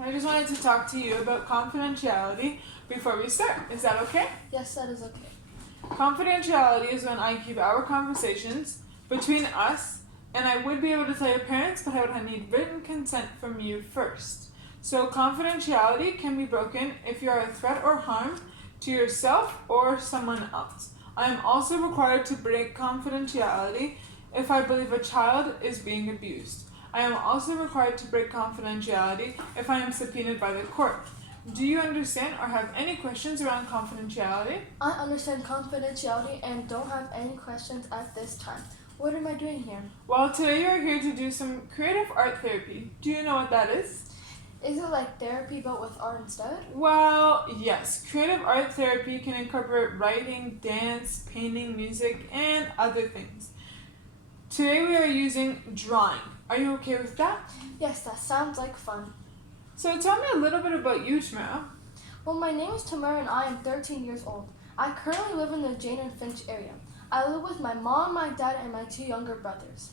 I just wanted to talk to you about confidentiality before we start. Is that okay? Yes, that is okay. Confidentiality is when I keep our conversations between us, and I would be able to tell your parents, but I would need written consent from you first. So confidentiality can be broken if you are a threat or harm to yourself or someone else. I am also required to break confidentiality if I believe a child is being abused. I am also required to break confidentiality if I am subpoenaed by the court. Do you understand or have any questions around confidentiality? I understand confidentiality and don't have any questions at this time. What am I doing here? Well, today you are here to do some creative art therapy. Do you know what that is? Is it like therapy but with art instead? Well, yes. Creative art therapy can incorporate writing, dance, painting, music, and other things. Today we are using drawing. Are you okay with that? Yes, that sounds like fun. So tell me a little bit about you, Tamara. Well, my name is Tamara and I am 13 years old. I currently live in the Jane and Finch area. I live with my mom, my dad, and my 2 younger brothers.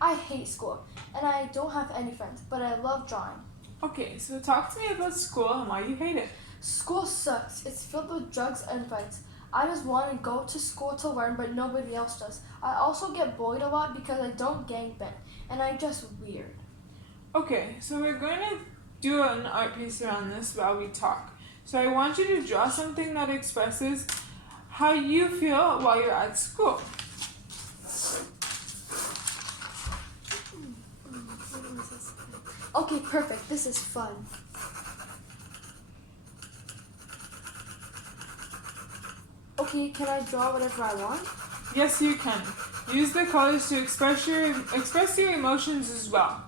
I hate school and I don't have any friends, but I love drawing. Okay, so talk to me about school and why you hate it. School sucks. It's filled with drugs and fights. I just want to go to school to learn, but nobody else does. I also get bullied a lot because I don't gangbang, and I'm just weird. Okay, so we're going to do an art piece around this while we talk. So I want you to draw something that expresses how you feel while you're at school. Okay, perfect. This is fun. Okay, can I draw whatever I want? Yes, you can. Use the colors to express your emotions as well.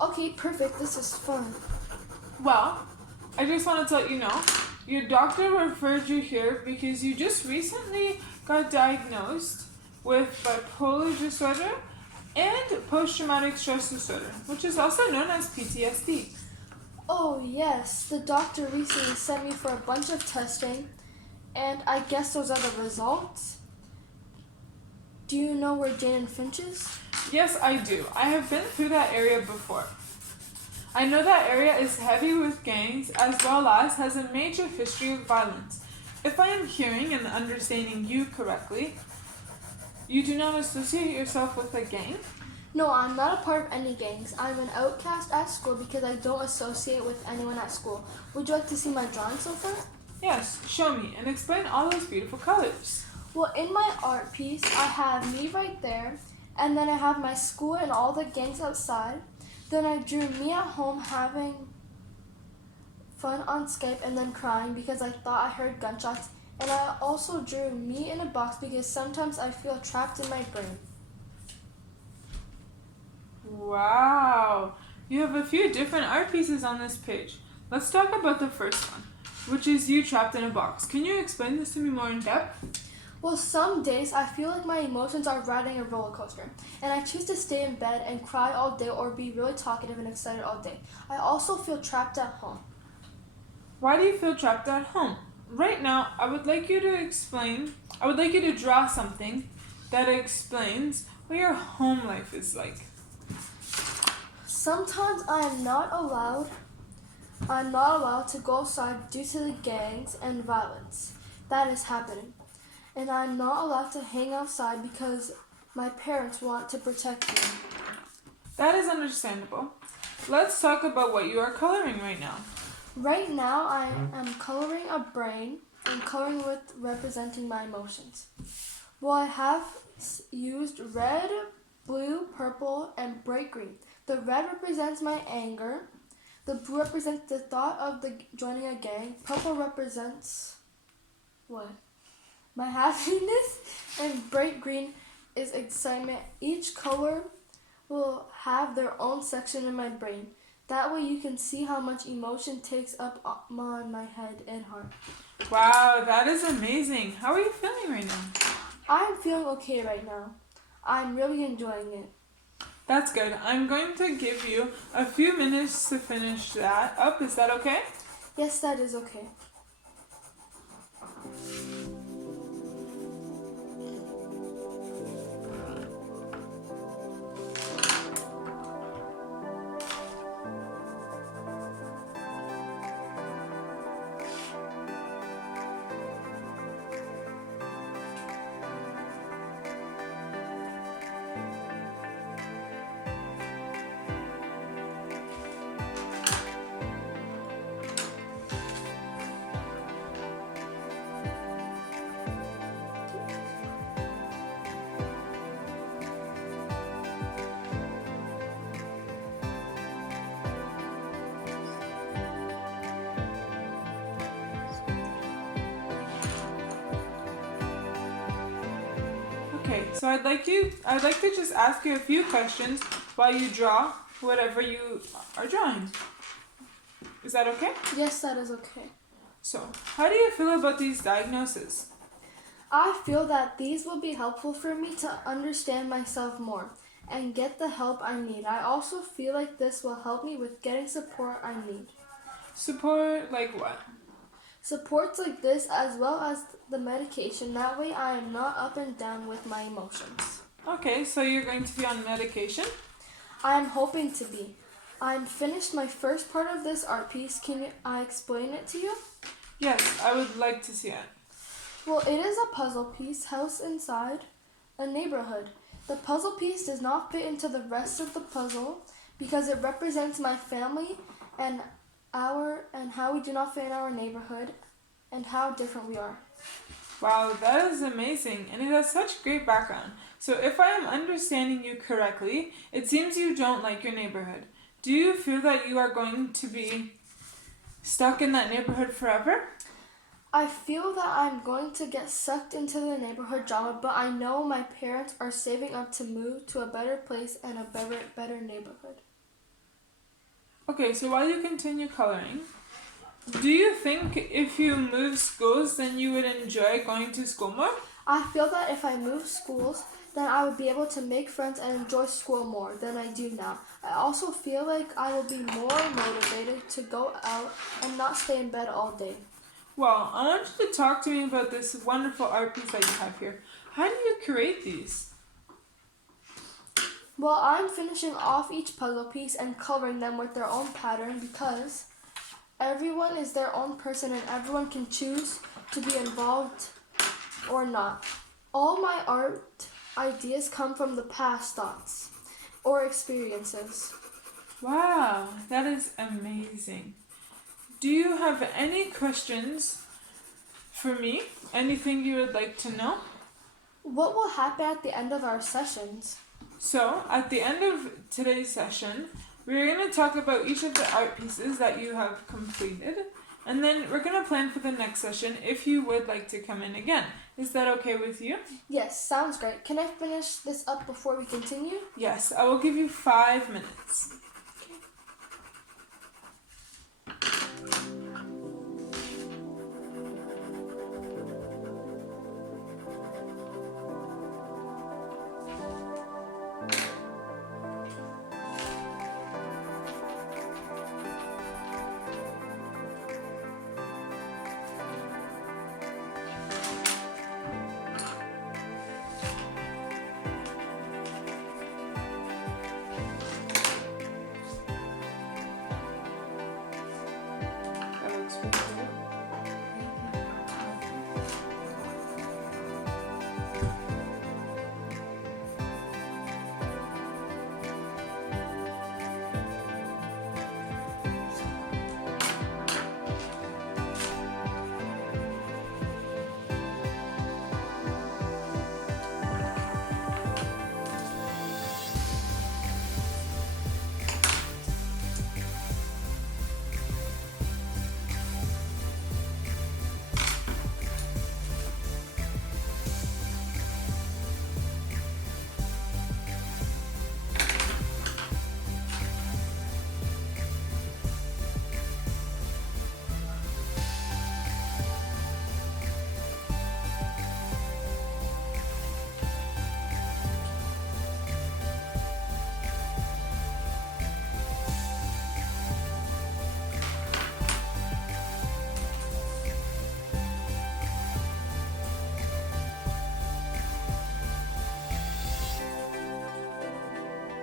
Okay, perfect. This is fun. Well, I just wanted to let you know, your doctor referred you here because you just recently got diagnosed with bipolar disorder and post-traumatic stress disorder, which is also known as PTSD. Oh, yes. The doctor recently sent me for a bunch of testing, and I guess those are the results. Do you know where Jane and Finch is? Yes, I do. I have been through that area before. I know that area is heavy with gangs as well as has a major history of violence. If I am hearing and understanding you correctly, you do not associate yourself with a gang? No, I'm not a part of any gangs. I'm an outcast at school because I don't associate with anyone at school. Would you like to see my drawing so far? Yes, show me and explain all those beautiful colors. Well, in my art piece, I have me right there, and then I have my school and all the gangs outside. Then I drew me at home having fun on Skype and then crying because I thought I heard gunshots. And I also drew me in a box because sometimes I feel trapped in my brain. Wow, you have a few different art pieces on this page. Let's talk about the first one, which is you trapped in a box. Can you explain this to me more in depth? Well, some days I feel like my emotions are riding a roller coaster, and I choose to stay in bed and cry all day or be really talkative and excited all day. I also feel trapped at home. Why do you feel trapped at home? Right now, I would like you to draw something that explains what your home life is like. Sometimes I'm not allowed to go outside due to the gangs and violence that is happening. And I'm not allowed to hang outside because my parents want to protect me. That is understandable. Let's talk about what you are coloring right now. Right now I am coloring a brain and coloring with representing my emotions. Well, I have used red, blue, purple, and bright green. The red represents my anger. The blue represents the thought of joining a gang. Purple represents what? My happiness, and bright green is excitement. Each color will have their own section in my brain. That way you can see how much emotion takes up on my head and heart. Wow, that is amazing. How are you feeling right now? I'm feeling okay right now. I'm really enjoying it. That's good. I'm going to give you a few minutes to finish that up. Is that okay? Yes, that is okay. Okay, so I'd like to just ask you a few questions while you draw whatever you are drawing. Is that okay? Yes, that is okay. So, how do you feel about these diagnoses? I feel that these will be helpful for me to understand myself more and get the help I need. I also feel like this will help me with getting support I need. Support like what? Supports like this as well as the medication. That way I am not up and down with my emotions. Okay, so you're going to be on medication? I am hoping to be. I'm finished my first part of this art piece. Can I explain it to you? Yes, I would like to see it. Well, it is a puzzle piece, house inside a neighborhood. The puzzle piece does not fit into the rest of the puzzle because it represents my family and how we do not fit in our neighborhood and how different we are. Wow, that is amazing, and it has such great background. So if I am understanding you correctly, it seems you don't like your neighborhood. Do you feel that you are going to be stuck in that neighborhood forever? I feel that I'm going to get sucked into the neighborhood drama, but I know my parents are saving up to move to a better place and a better neighborhood. Okay, so while you continue coloring, do you think if you move schools, then you would enjoy going to school more? I feel that if I move schools, then I would be able to make friends and enjoy school more than I do now. I also feel like I will be more motivated to go out and not stay in bed all day. Well, I want you to talk to me about this wonderful art piece that you have here. How do you create these? Well, I'm finishing off each puzzle piece and coloring them with their own pattern because everyone is their own person and everyone can choose to be involved or not. All my art ideas come from the past thoughts or experiences. Wow, that is amazing. Do you have any questions for me? Anything you would like to know? What will happen at the end of our sessions? So, at the end of today's session, we're going to talk about each of the art pieces that you have completed, and then we're going to plan for the next session if you would like to come in again. Is that okay with you? Yes, sounds great. Can I finish this up before we continue? Yes, I will give you 5 minutes. That looks really good.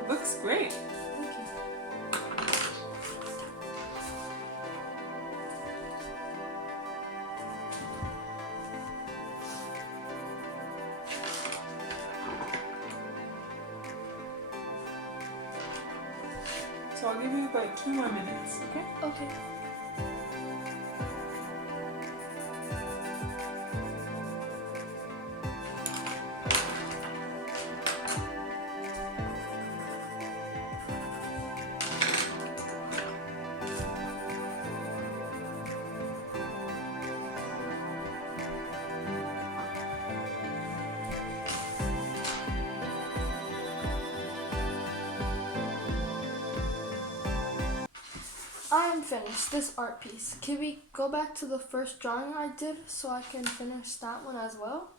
Looks great. So I'll give you about 2 more minutes, okay? Okay. I am finished this art piece. Can we go back to the first drawing I did so I can finish that one as well?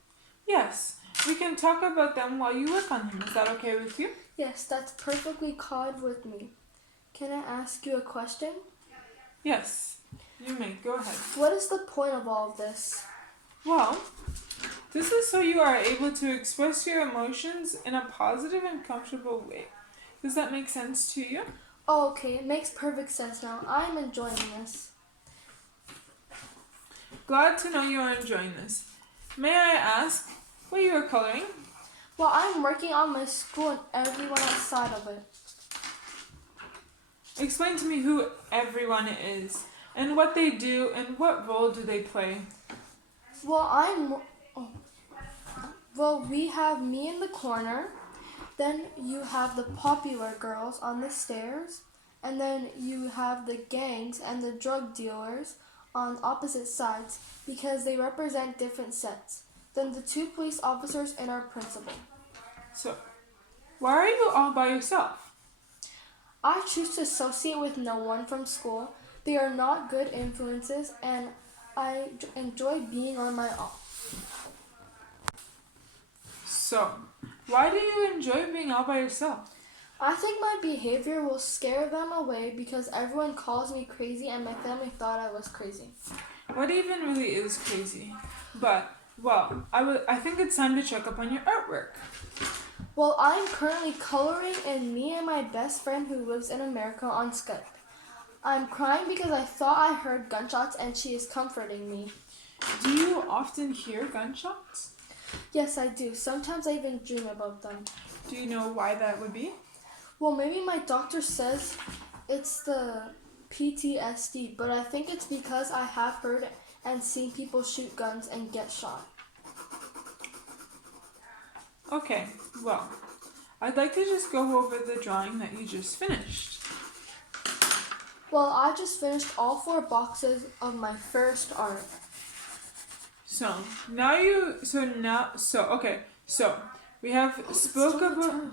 Yes, we can talk about them while you work on them. Is that okay with you? Yes, that's perfectly cod with me. Can I ask you a question? Yes, you may. Go ahead. What is the point of all of this? Well, this is so you are able to express your emotions in a positive and comfortable way. Does that make sense to you? Oh, okay, it makes perfect sense now. I'm enjoying this. Glad to know you are enjoying this. May I ask what you are coloring? Well, I'm working on my school and everyone outside of it. Explain to me who everyone is and what they do and what role do they play. Well, we have me in the corner. Then you have the popular girls on the stairs. And then you have the gangs and the drug dealers on opposite sides because they represent different sets. Then the 2 police officers and our principal. So, why are you all by yourself? I choose to associate with no one from school. They are not good influences and I enjoy being on my own. So, why do you enjoy being all by yourself? I think my behavior will scare them away because everyone calls me crazy and my family thought I was crazy. What even really is crazy? But, well, I think it's time to check up on your artwork. Well, I'm currently coloring in me and my best friend who lives in America on Skype. I'm crying because I thought I heard gunshots and she is comforting me. Do you often hear gunshots? Yes, I do. Sometimes I even dream about them. Do you know why that would be? Well, maybe my doctor says it's the PTSD, but I think it's because I have heard and seen people shoot guns and get shot. Okay, well, I'd like to just go over the drawing that you just finished. Well, I just finished all 4 boxes of my first art. So we have spoke about.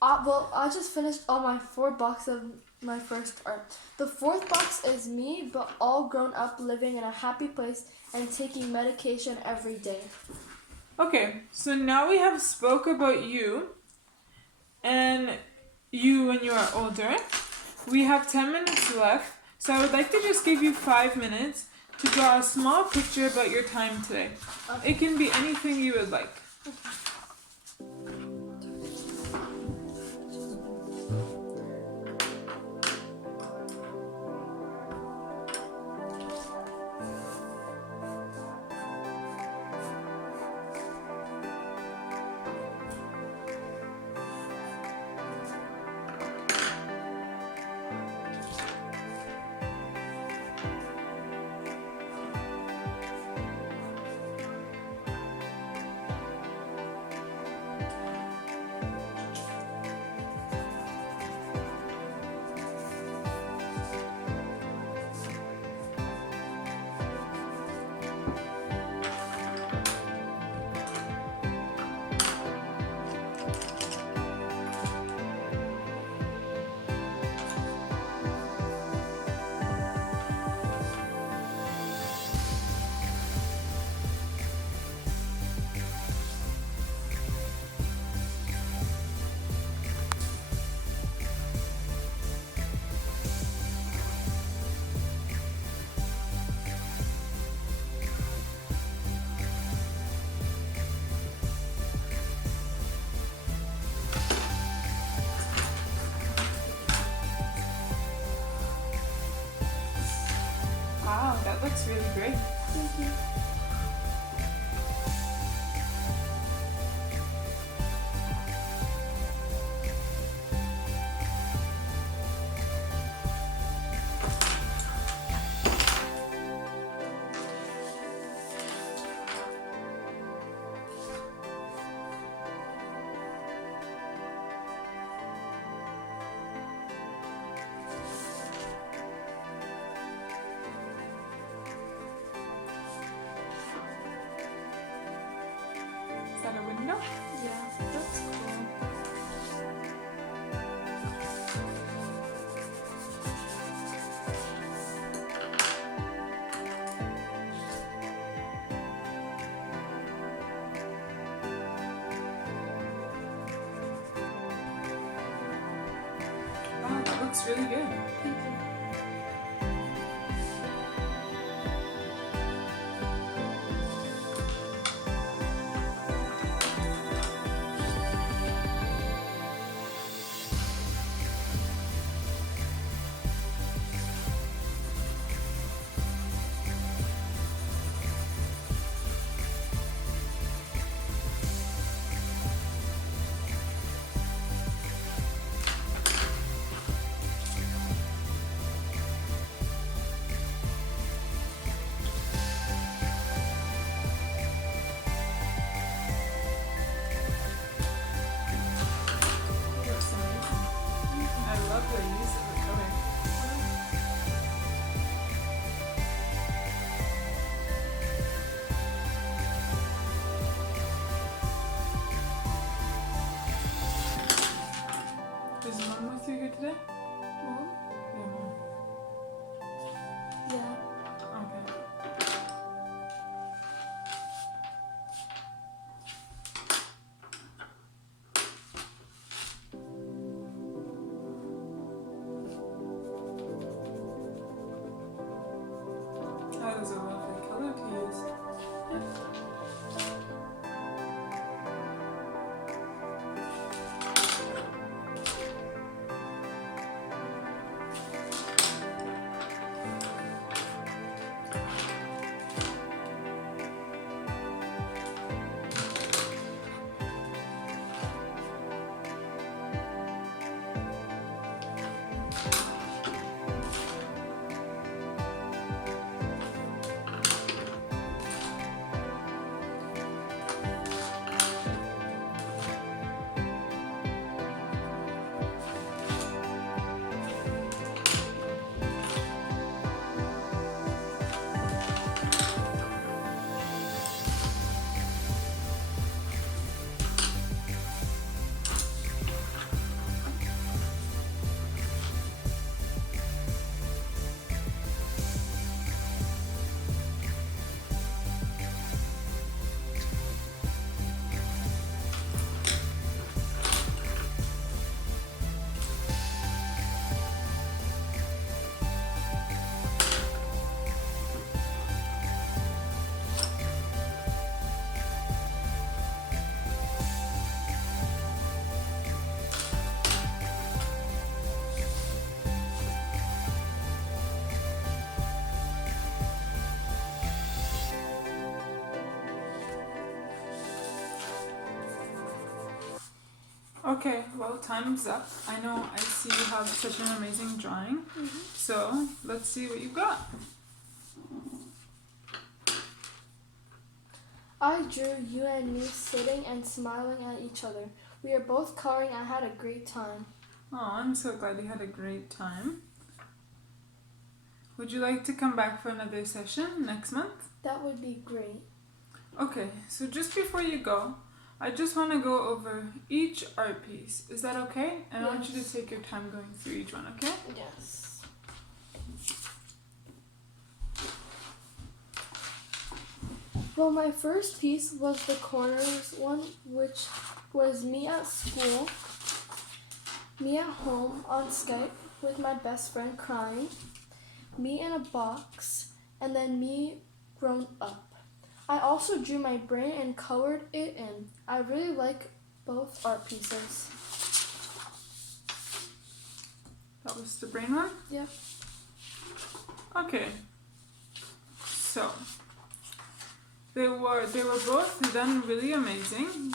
I just finished all my 4 boxes of my first art. The 4th box is me, but all grown up living in a happy place and taking medication every day. Okay, so now we have spoke about you and you when you are older. We have 10 minutes left, so I would like to just give you 5 minutes to draw a small picture about your time today. It can be anything you would like. Wow, that looks really great. Thank you. looks really good. Thank you. Looks amazing. I love the use of the color. Is Mom with you here today? Mom? Yeah, Mom. Yeah. Okay. That is a lovely color to use. Okay, well, time's up. I know I see you have such an amazing drawing. So let's see what you've got. I drew you and me sitting and smiling at each other. We are both coloring. I had a great time. Oh, I'm so glad you had a great time. Would you like to come back for another session next month? That would be great. Okay, so just before you go, I just want to go over each art piece. Is that okay? And I want you to Yes. take your time going through each one, okay? Yes. Well, my first piece was the corners one, which was me at school, me at home on Skype with my best friend crying, me in a box, and then me grown up. I also drew my brain and colored it in. I really like both art pieces. That was the brain one? Yep. Okay. So they were both done really amazing.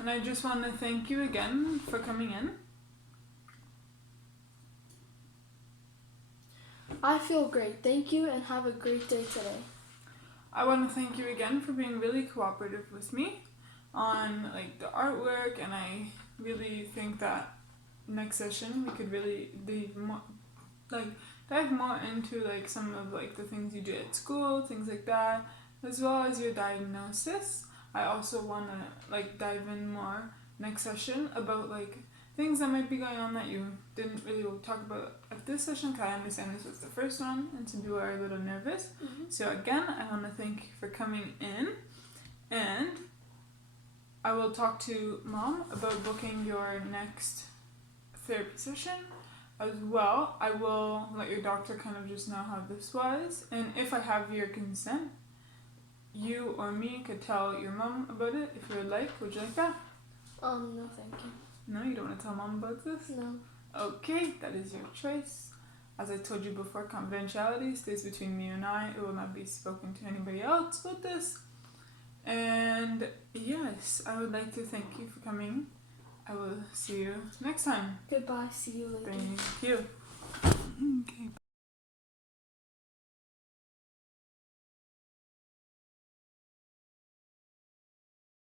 And I just want to thank you again for coming in. I feel great. Thank you and have a great day today. I want to thank you again for being really cooperative with me on like the artwork, and I really think that next session we could really dive more into like some of like the things you did at school, things like that, as well as your diagnosis. I also want to like dive in more next session about like things that might be going on that you didn't really talk about at this session, because I understand this was the first one and some people are a little nervous. So again, I want to thank you for coming in, and I will talk to Mom about booking your next therapy session as well. I will let your doctor kind of just know how this was, and if I have your consent, you or me could tell your mom about it if you would like. Would you like that? No, thank you. No, you don't want to tell mom about this? No. Okay, that is your choice. As I told you before, confidentiality stays between me and I. It will not be spoken to anybody else about this. And yes, I would like to thank you for coming. I will see you next time. Goodbye. See you later. Thank you. Okay.